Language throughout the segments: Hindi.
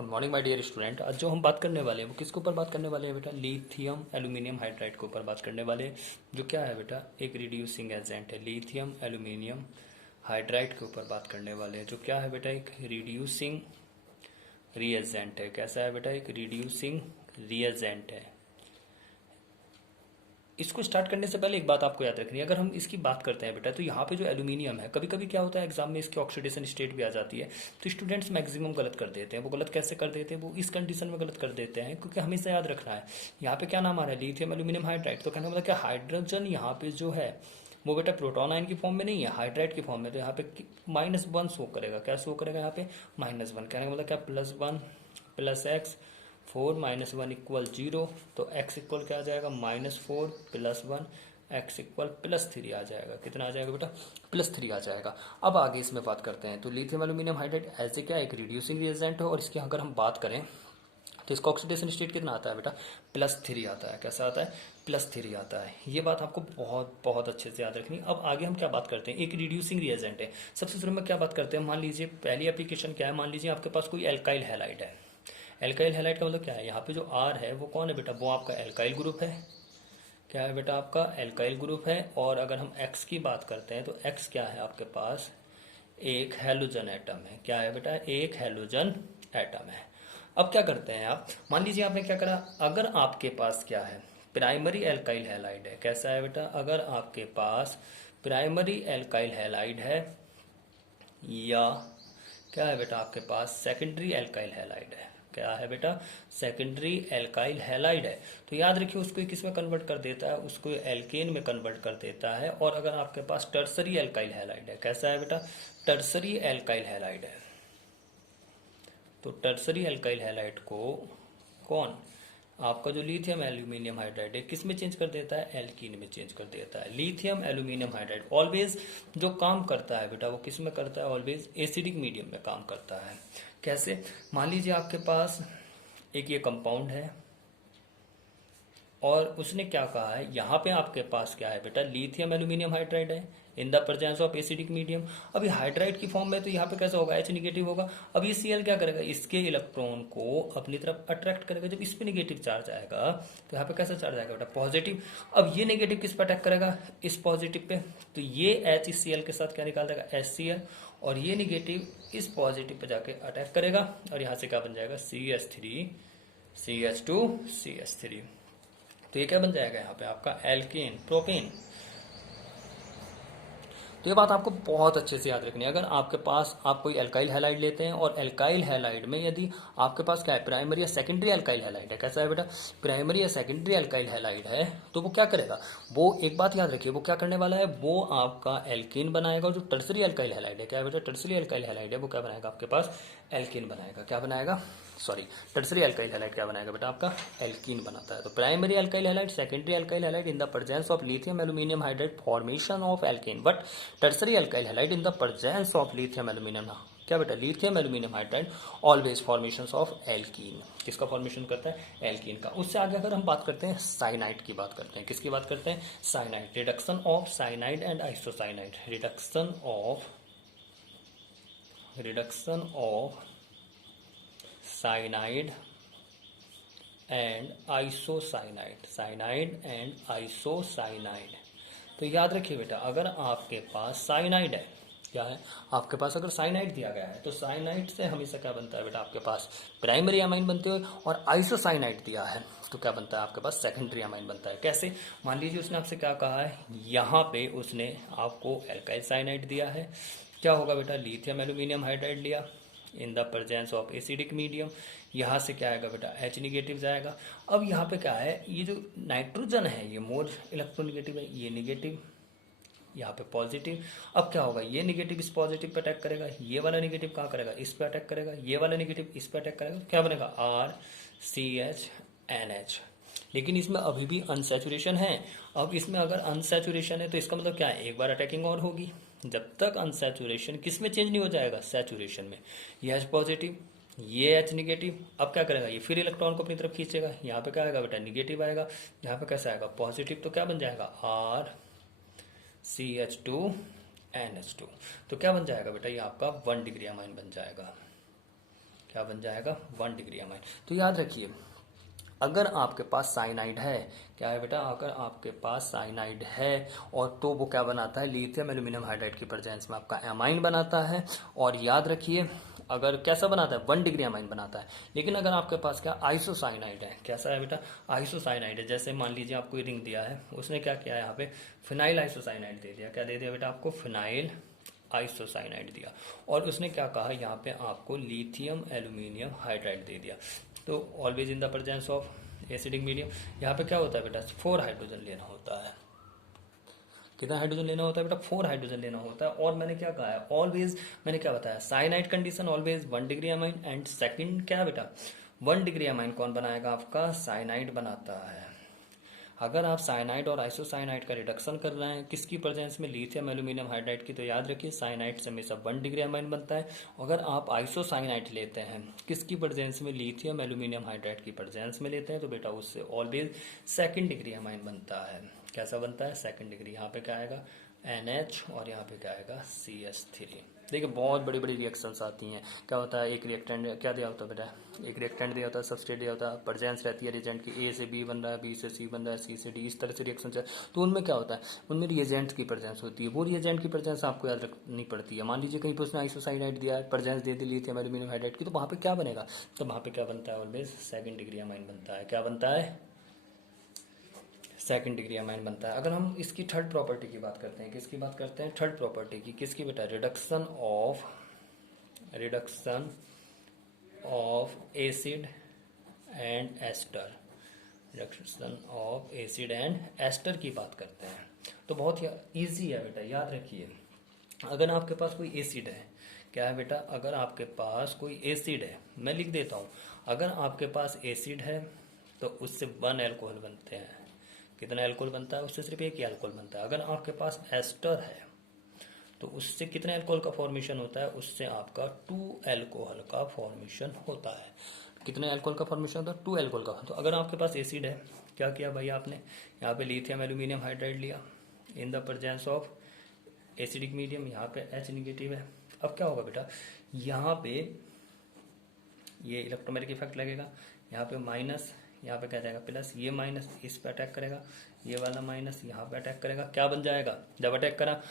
Good morning my dear student. आज जो हम बात करने वाले हैं वो किसके ऊपर बात करने वाले हैं बेटा? लिथियम एल्यूमिनियम हाइड्राइड के ऊपर बात करने वाले हैं, जो क्या है बेटा? एक रिड्यूसिंग एजेंट है। लिथियम एल्यूमिनियम हाइड्राइड के ऊपर बात करने वाले हैं, जो क्या है बेटा? एक रिड्यूसिंग रिएजेंट है। कैसा है बेटा? एक रिड्यूसिंग रिएजेंट है। इसको स्टार्ट करने से पहले एक बात आपको याद रखनी है। अगर हम इसकी बात करते हैं बेटा, तो यहाँ पे जो एल्यूमिनियम है, कभी कभी क्या होता है एग्जाम में इसकी ऑक्सीडेशन स्टेट भी आ जाती है, तो स्टूडेंट्स मैक्सिमम गलत कर देते हैं। वो गलत कैसे कर देते हैं? वो इस कंडीशन में गलत कर देते हैं, क्योंकि हमेशा याद रखना है यहाँ पे क्या नाम आ रहा है? Lithium aluminium hydride. तो कहने का मतलब क्या, हाइड्रोजन यहाँ पे जो है वो बेटा प्रोटॉन आयन की फॉर्म में नहीं है, हाइड्राइड की फॉर्म में। तो यहाँ पे -1 शो करेगा। क्या शो करेगा यहाँ पे? -1। कहने का मतलब क्या, +1 + x 4 - 1 = 0। तो x इक्वल क्या आ जाएगा? -4 + 1, x इक्वल +3 आ जाएगा। कितना आ जाएगा बेटा? +3 आ जाएगा। अब आगे इसमें बात करते हैं। तो लिथियम एल्यूमिनियम हाइड्राइड ऐसे क्या एक रिड्यूसिंग रिएजेंट है, और इसकी अगर हम बात करें तो इसका ऑक्सीडेशन स्टेट कितना आता है बेटा? +3 आता है। कैसा आता है? +3 आता है। ये बात आपको बहुत बहुत अच्छे से याद रखनी। अब आगे हम क्या बात करते हैं? एक रिड्यूसिंग रिएजेंट है। सबसे शुरू में क्या बात करते हैं? मान लीजिए पहली एप्लीकेशन क्या है, मान लीजिए आपके पास कोई एल्काइल हैलाइड है। एल्काइल हैलाइड का मतलब क्या है? यहाँ पे जो R है वो कौन है बेटा? वो आपका एल्काइल ग्रुप है। क्या है बेटा? आपका एल्काइल ग्रुप है। और अगर हम X की बात करते हैं तो X क्या है आपके पास? एक हैलोजन एटम है। क्या है बेटा? एक हैलोजन एटम है। अब क्या करते हैं आप? मान लीजिए आपने क्या करा, अगर आपके पास क्या है, प्राइमरी एल्काइल हैलाइड है। कैसा है बेटा? अगर आपके पास प्राइमरी एल्काइल हैलाइड है, या क्या है बेटा आपके पास सेकेंडरी एल्काइल हैलाइड है। क्या है बेटा? सेकेंडरी एल्काइल हैलाइड है। तो याद रखिए उसको किस में कन्वर्ट कर देता है? उसको एल्केन में कन्वर्ट कर देता है। और अगर आपके पास टर्सरी एल्काइल हैलाइड है, कैसा है बेटा? टर्सरी एल्काइल हैलाइड है। तो टर्सरी एल्काइल हैलाइड को कौन, आपका जो लिथियम एल्यूमिनियम हाइड्राइड है, किस में चेंज कर देता है? एल्कीन में चेंज कर देता है। लिथियम एल्यूमिनियम हाइड्राइड ऑलवेज जो काम करता है बेटा, वो किस में करता है? ऑलवेज एसिडिक मीडियम में काम करता है। कैसे? मान लीजिए आपके पास एक ये कंपाउंड है, और उसने क्या कहा है, यहाँ पे आपके पास क्या है बेटा? लिथियम एल्यूमिनियम हाइड्राइड है in the presence of acidic medium. अभी हाइड्राइड की फॉर्म में तो यहाँ पे कैसा होगा? H निगेटिव होगा। अब ये Cl क्या करेगा? इसके इलेक्ट्रॉन को अपनी तरफ अट्रैक्ट करेगा। जब इस पे निगेटिव चार्ज आएगा तो यहाँ पे कैसा चार्ज आएगा बेटा? पॉजिटिव। अब ये निगेटिव किस पे अटैक करेगा? इस पॉजिटिव पे। तो ये H इस Cl के साथ क्या निकाल देगा? HCl। और ये निगेटिव इस पॉजिटिव पे जाके अटैक करेगा, और यहाँ से क्या बन जाएगा? CH3 CH2 CH3। तो ये क्या बन जाएगा यहाँ पे? आपका एल्केन, प्रोपेन। तो ये बात आपको बहुत अच्छे से याद रखनी है। अगर आपके पास आप कोई एल्काइल हैलाइड लेते हैं, और एल्काइल हैलाइड में यदि आपके पास क्या है, प्राइमरी या सेकेंडरी एल्काइल हैलाइड है। कैसा है बेटा? प्राइमरी या सेकेंडरी एल्काइल हैलाइड है, तो वो क्या करेगा? वो एक बात याद रखिए, वो क्या करने वाला है? वो आपका एल्केन बनाएगा। और जो टर्सरी एल्काइल हैलाइड है, क्या है बेटा? टर्सरी एल्काइल हैलाइड है, वो क्या बनाएगा आपके पास? एल्केन बनाएगा। क्या बनाएगा? सॉरी, टर्सरी एल्काइल हैलाइड क्या बनाएगा बेटा? आपका एल्कीन बनाता है। तो primary alkyl halide, secondary alkyl halide in the presence of lithium aluminium hydride, formation of alkene. But tertiary alkyl halide in the presence of lithium aluminium, क्या बेटा? Lithium aluminium hydride always formation of alkene. किसका फॉर्मेशन करता है? एल्कीन का। उससे आगे अगर हम बात करते हैं, साइनाइड की बात करते हैं। किसकी बात करते हैं? Cyanide. Reduction of cyanide and isocyanide. Reduction of cyanide and isocyanide. Cyanide and isocyanide. तो याद रखिए बेटा, अगर आपके पास साइनाइड है, क्या है आपके पास? अगर साइनाइड दिया गया है, तो साइनाइड से हमेशा क्या बनता है बेटा? आपके पास प्राइमरी अमाइन बनते हुए। और आइसोसाइनाइड दिया है तो क्या बनता है आपके पास? सेकेंडरी अमाइन बनता है। कैसे? मान लीजिए उसने आपसे क्या कहा है, यहाँ पे उसने आपको एल्काइल साइनाइड दिया है। क्या होगा बेटा? लिथियम एल्यूमिनियम हाइड्राइड लिया in the presence of acidic medium. यहाँ से क्या आएगा बेटा? H निगेटिव जाएगा। अब यहाँ पे क्या है, ये जो नाइट्रोजन है ये मोर इलेक्ट्रोनिगेटिव है, ये निगेटिव, यहाँ पे पॉजिटिव। अब क्या होगा? ये निगेटिव इस पॉजिटिव पे अटैक करेगा, ये वाला निगेटिव कहाँ करेगा? इस पे अटैक करेगा, ये वाला निगेटिव इस पे अटैक करेगा। क्या बनेगा? RCH NH। लेकिन इसमें अभी भी अनसैचुरेशन है। अब इसमें अगर अनसैचुरेशन है तो इसका मतलब क्या है? एक बार अटैकिंग और होगी। जब तक अनसैचुरेशन किस में चेंज नहीं हो जाएगा? सैचुरेशन में। ये H पॉजिटिव, ये H निगेटिव। अब क्या करेगा? ये फिर इलेक्ट्रॉन को अपनी तरफ खींचेगा। यहाँ पे क्या आएगा बेटा? निगेटिव आएगा। यहाँ पे कैसा आएगा? पॉजिटिव। तो क्या बन जाएगा? RCH2NH2। तो क्या बन जाएगा बेटा? ये आपका 1 डिग्री अमाइन बन जाएगा। क्या बन जाएगा 1 डिग्री अमाइन। तो याद रखिए अगर आपके पास साइनाइड है, क्या है बेटा, अगर आपके पास साइनाइड है और तो वो क्या बनाता है, लिथियम एल्यूमिनियम हाइड्राइड की प्रेजेंस में आपका एमाइन बनाता है। और याद रखिए अगर कैसा बनाता है 1 डिग्री अमाइन बनाता है। लेकिन अगर आपके पास क्या आइसोसाइनाइड है, कैसा है बेटा, आइसोसाइनाइड है। जैसे मान लीजिए आपको रिंग दिया है, उसने क्या किया है यहाँ पे फिनाइल आइसोसाइनाइड दे दिया। क्या दे दिया बेटा आपको, फिनाइल आइसोसाइनाइड दिया। और उसने क्या कहा यहाँ पे आपको लिथियम एल्यूमिनियम हाइड्राइड दे दिया। तो always in the presence of acidic medium यहाँ पे क्या होता है बेटा 4 हाइड्रोजन लेना होता है। कितना हाइड्रोजन लेना होता है बेटा 4 हाइड्रोजन लेना होता है। और मैंने क्या कहा है ऑलवेज, मैंने क्या बताया cyanide condition always 1 degree amine. And second क्या बेटा 1 डिग्री अमाइन कौन बनाएगा आपका, साइनाइड बनाता है। अगर आप साइनाइड और आइसोसाइनाइड का रिडक्शन कर रहे हैं किसकी प्रेजेंस में, लिथियम एल्यूमिनियम हाइड्राइड की, तो याद रखिए साइनाइड से हमेशा 1 डिग्री अमाइन बनता है। अगर आप आइसोसाइनाइड लेते हैं किसकी प्रेजेंस में, लिथियम एल्यूमिनियम हाइड्राइड की प्रेजेंस में लेते हैं, तो बेटा उससे ऑलवेज 2 डिग्री अमाइन बनता है। कैसा बनता है 2 डिग्री। यहाँ पे क्या आएगा NH और यहाँ पे क्या आएगा CH3। देखिए बहुत बड़ी बड़ी रिएक्शंस आती हैं। क्या होता है एक रिएक्टेंट क्या दिया होता है बेटा, एक रिएक्टेंट दिया होता है, सबस्ट्रेट दिया होता है, प्रेजेंस रहती है रिएजेंट की, A से B बन रहा है, B से C बन रहा है, C से D, इस तरह से रिएक्शन है। तो उनमें क्या होता है, उनमें रिएजेंट की प्रेजेंस होती है। वो रिएजेंट की प्रेजेंस आपको याद रखनी पड़ती है। मान लीजिए कहीं पर उसने आइसोसाइनाइड दिया है, प्रेजेंस दे दी लिथियम एल्यूमिनियम हाइड्राइड की, तो वहाँ पे क्या बनेगा, तो वहाँ पे क्या बनता है ऑलवेज 2 डिग्री अमाइन बनता है। क्या बनता है 2 डिग्री अमाइन बनता है। अगर हम इसकी थर्ड प्रॉपर्टी की बात करते हैं, किसकी बात करते हैं, थर्ड प्रॉपर्टी की, किसकी बेटा, reduction of acid and ester, reduction of acid and ester की बात करते हैं। तो बहुत ही ईजी है बेटा, याद रखिए अगर आपके पास कोई एसिड है, क्या है बेटा, अगर आपके पास कोई एसिड है, मैं लिख देता हूँ, अगर आपके पास एसिड है तो उससे 1 अल्कोहल बनते हैं। कितना अल्कोहल बनता है, उससे सिर्फ एक ही अल्कोहल बनता है। अगर आपके पास एस्टर है तो उससे कितने अल्कोहल का फॉर्मेशन होता है, उससे आपका 2 अल्कोहल का फॉर्मेशन होता है। कितने अल्कोहल का फॉर्मेशन होता है, 2 अल्कोहल का। तो अगर आपके पास एसिड है, क्या किया भाई आपने, यहाँ पे लिथियम एल्यूमिनियम हाइड्राइड लिया in the presence of acidic medium, यहाँ पे H निगेटिव है। अब क्या होगा बेटा, यहाँ पे ये इलेक्ट्रोमेरिक इफेक्ट लगेगा, यहाँ पे माइनस, यहाँ पे क्या जाएगा प्लस, ये माइनस इस पे अटैक करेगा, ये वाला माइनस यहाँ पे अटैक करेगा। क्या बन जाएगा जब अटैक करा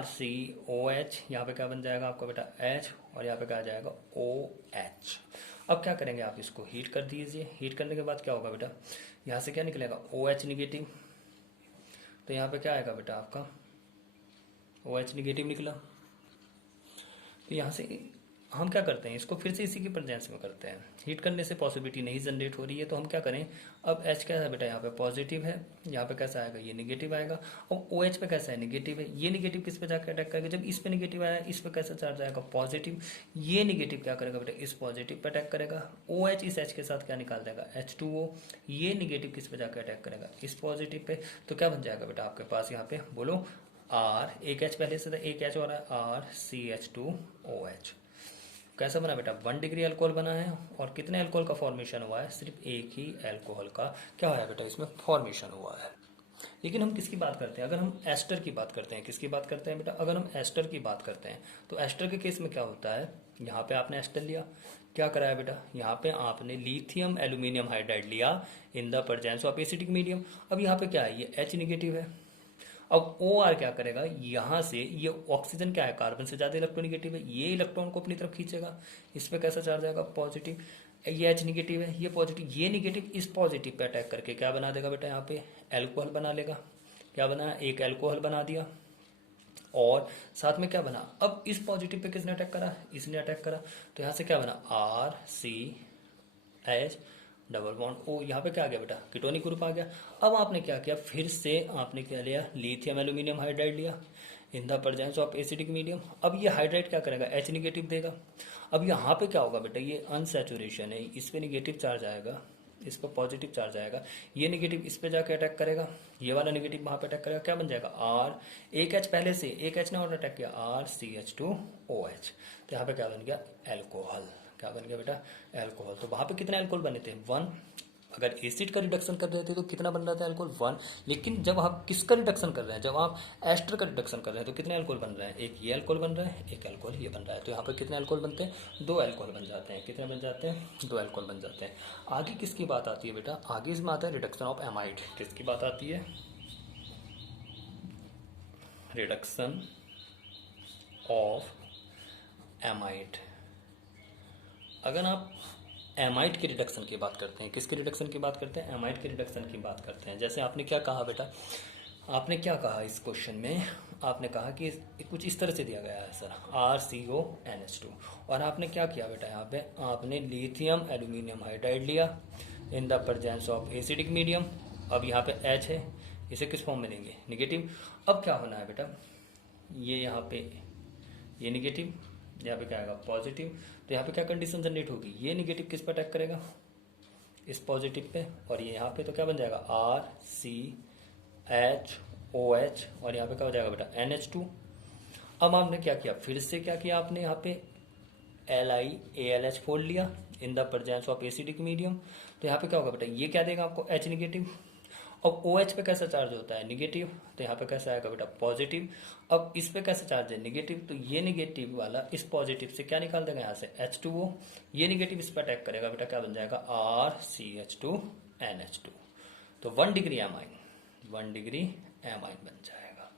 RCOH, यहाँ पे क्या बन जाएगा आपका बेटा H, और यहाँ पे क्या आ जाएगा OH। अब क्या करेंगे आप इसको हीट कर दीजिए। हीट करने के बाद क्या होगा बेटा, यहाँ से क्या निकलेगा OH निगेटिव, तो यहाँ पे क्या आएगा बेटा आपका OH निगेटिव निकला। तो यहाँ से हम क्या करते हैं, इसको फिर से इसी की प्रेजेंस में करते हैं। हीट करने से पॉसिबिलिटी नहीं जनरेट हो रही है, तो हम क्या करें, अब H क्या है बेटा, यहाँ पे पॉजिटिव है, यहाँ पे कैसा आएगा, ये निगेटिव आएगा। और OH पे कैसा है, निगेटिव है। ये निगेटिव किस पे जाकर अटैक करेगा, जब इस पे निगेटिव आया, इस पे कैसा चार्ज आएगा, पॉजिटिव। ये निगेटिव क्या करेगा बेटा, इस पॉजिटिव पे अटैक करेगा। OH इस H के साथ क्या निकाल देगा, H2O। ये निगेटिव किस पे जाकर अटैक करेगा, इस पॉजिटिव पे। तो क्या बन जाएगा बेटा आपके पास यहाँ पे, बोलो R, एक H पहले से था, एक H और RCH2OH। कैसा बना बेटा, 1 डिग्री अल्कोहल बना है। और कितने अल्कोहल का फॉर्मेशन हुआ है, सिर्फ एक ही अल्कोहल का क्या हुआ है बेटा, इसमें फॉर्मेशन हुआ है। लेकिन हम किसकी बात करते हैं, अगर हम एस्टर की बात करते हैं, किसकी बात करते हैं बेटा, अगर हम एस्टर की बात करते हैं तो एस्टर के केस में क्या होता है, यहाँ पे आपने एस्टर लिया, क्या कराया बेटा, यहाँ पे आपने लिथियम एल्यूमिनियम हाइड्राइड लिया in the presence of acidic medium. अब यहाँ पे क्या है, ये H निगेटिव है। अब OR क्या करेगा, यहाँ से ये ऑक्सीजन क्या है, कार्बन से ज्यादा इलेक्ट्रोनिगेटिव है, ये इलेक्ट्रॉन को अपनी तरफ खींचेगा। इस पे कैसा चार्ज आएगा, पॉजिटिव। ये H निगेटिव है, ये पॉजिटिव, ये निगेटिव इस पॉजिटिव पे अटैक करके क्या बना देगा बेटा, यहाँ पे अल्कोहल बना लेगा। क्या बना, एक अल्कोहल बना दिया। और साथ में क्या बना, अब इस पॉजिटिव पे किसने अटैक करा, इसने अटैक करा। तो यहाँ से क्या बना RCH डबल बॉन्ड O, यहाँ पे क्या आ गया बेटा, कीटोनिक ग्रुप आ गया। अब आपने क्या किया, फिर से आपने क्या लिया, लिथियम एल्यूमिनियम हाइड्राइड लिया in the presence of acidic medium. अब ये हाइड्राइड क्या करेगा, H निगेटिव देगा। अब यहाँ पे क्या होगा बेटा, ये अनसैचुरेशन है, इस पे निगेटिव चार्ज आएगा, इस पर पॉजिटिव चार्ज आएगा। ये निगेटिव इस पे जाके अटैक करेगा, ये वाला निगेटिव वहां पे अटैक करेगा। क्या बन जाएगा R, एक H पहले से, एक H ने और अटैक किया, RCH2OH। तो यहाँ पे क्या बन गया, अल्कोहल। क्या बन गया बेटा, अल्कोहल। तो वहां पे कितने अल्कोहल बने थे, 1। अगर एसिड का रिडक्शन कर रहे थे तो कितना बन रहा था अल्कोहल 1, लेकिन जब आप किसका रिडक्शन कर रहे हैं, जब आप एस्टर का रिडक्शन कर रहे हैं तो कितने अल्कोहल बन रहे हैं, एक ये अल्कोहल बन रहा है, एक अल्कोहल ये बन रहा है, तो यहाँ पर कितने अल्कोहल बनते हैं, 2 अल्कोहल बन जाते हैं। कितने बन जाते हैं, 2 अल्कोहल बन जाते हैं। आगे किसकी बात आती है बेटा, आगे इसमें आता है रिडक्शन ऑफ एमाइड। किसकी बात आती है, रिडक्शन ऑफ एमाइड। अगर आप एमाइड के रिडक्शन की बात करते हैं, किसके रिडक्शन की बात करते हैं, एमाइड के रिडक्शन की बात करते हैं। जैसे आपने क्या कहा बेटा, आपने क्या कहा इस क्वेश्चन में, आपने कहा कि कुछ इस तरह से दिया गया है सर RCONH2, और आपने क्या किया बेटा, यहाँ पे आपने लिथियम एल्यूमिनियम हाइड्राइड लिया in the presence of acidic medium. अब यहाँ पे H है, इसे किस फॉर्म में लेंगे, निगेटिव। अब क्या होना है बेटा, ये यहाँ पे ये निगेटिव, यहाँ पे क्या आएगा पॉजिटिव, तो यहाँ पे क्या कंडीशन जनरेट होगी, ये निगेटिव किस पर अटैक करेगा, इस पॉजिटिव पे, और ये यहाँ पे तो क्या बन जाएगा RCHOH, और यहाँ पे क्या हो जाएगा बेटा NH2। अब आपने क्या किया, फिर से क्या किया आपने, यहाँ पे LiAlH4 लिया in the presence of acidic medium, तो यहाँ पे क्या होगा बेटा, ये क्या देगा आपको H निगेटिव। अब OH पे कैसा चार्ज होता है, निगेटिव, तो यहाँ पे कैसा आएगा बेटा पॉजिटिव। अब इस पे कैसा चार्ज है, निगेटिव, तो ये निगेटिव वाला इस पॉजिटिव से क्या निकाल देगा यहाँ से H2O, ये निगेटिव इस पे अटैक करेगा बेटा, क्या बन जाएगा RCH2NH2, तो 1 डिग्री एमाइन, 1 डिग्री एमाइन बन जाएगा।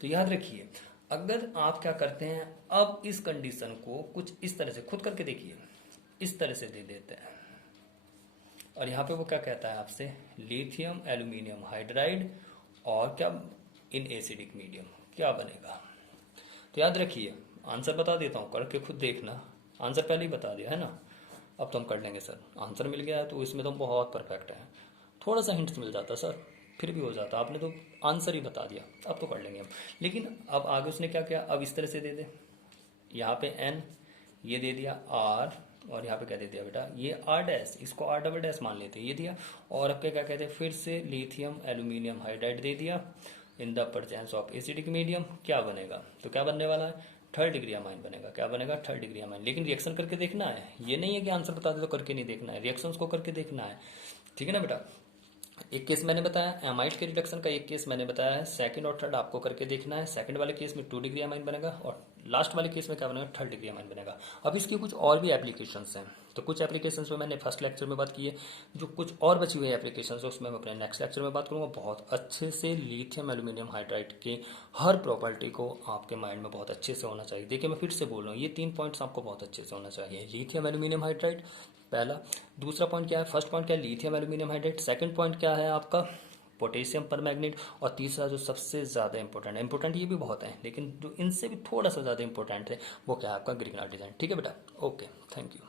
तो याद रखिए, अगर आप क्या करते हैं, अब इस कंडीशन को कुछ इस तरह से खुद करके देखिए, इस तरह से दे देते हैं, और यहाँ पे वो क्या कहता है आपसे, लिथियम एल्यूमिनियम हाइड्राइड और क्या इन एसिडिक मीडियम, क्या बनेगा। तो याद रखिए, आंसर बता देता हूँ, करके खुद देखना, आंसर पहले ही बता दिया है ना, अब तो हम कर लेंगे सर, आंसर मिल गया है तो इसमें तो हम बहुत परफेक्ट है। थोड़ा सा हिंट्स मिल जाता सर फिर भी हो जाता, आपने तो आंसर ही बता दिया, अब तो कर लेंगे हम। लेकिन अब आगे उसने क्या किया, अब इस तरह से दे दे, यहाँ पे N, ये दे दिया R, और यहाँ पे क्या दे दिया बेटा, ये R डैश, इसको R डबल डैश मान लेते हैं, ये दिया। और अब क्या कहते हैं, फिर से लिथियम एल्यूमिनियम हाइड्राइड दे दिया in the presence of acidic medium, क्या बनेगा, तो क्या बनने वाला है, 3rd डिग्री अमाइन बनेगा। क्या बनेगा, 3rd डिग्री अमाइन। लेकिन रिएक्शन करके देखना है, ये नहीं है कि आंसर बता दे तो करके नहीं देखना है, रिएक्शंस को करके देखना है, ठीक है ना बेटा। एक केस मैंने बताया एमाइड के रिडक्शन का, एक केस मैंने बताया है, सेकंड और थर्ड आपको करके देखना है। सेकंड वाले केस में 2 डिग्री अमाइन बनेगा, और लास्ट वाले केस में क्या बनेगा, 3rd डिग्री अमाइन बनेगा। अब इसकी कुछ और भी एप्लीकेशंस हैं, तो कुछ एप्लीकेशंस में मैंने फर्स्ट लेक्चर में बात की है, जो कुछ और बची हुई एप्लीकेशंस है उसमें मैं अपने नेक्स्ट लेक्चर में बात करूँगा। बहुत अच्छे से लिथियम एल्यूमिनियम हाइड्राइड के हर प्रॉपर्टी को आपके माइंड में बहुत अच्छे से होना चाहिए। देखिए मैं फिर से बोल रहा हूँ, ये 3 पॉइंट्स आपको बहुत अच्छे से होना चाहिए। लिथियम एल्यूमिनियम हाइड्राइड पहला, दूसरा पॉइंट क्या है, फर्स्ट पॉइंट क्या है, lithium aluminium hydride, second point क्या है आपका, पोटेशियम परमैंगनेट, और तीसरा जो सबसे ज़्यादा इंपॉर्टेंट ये भी बहुत है लेकिन जो इनसे भी थोड़ा सा ज़्यादा इंपॉर्टेंट है वो क्या है आपका ग्रिग्नार्ड डिजाइन। ठीक है बेटा, ओके, थैंक यू।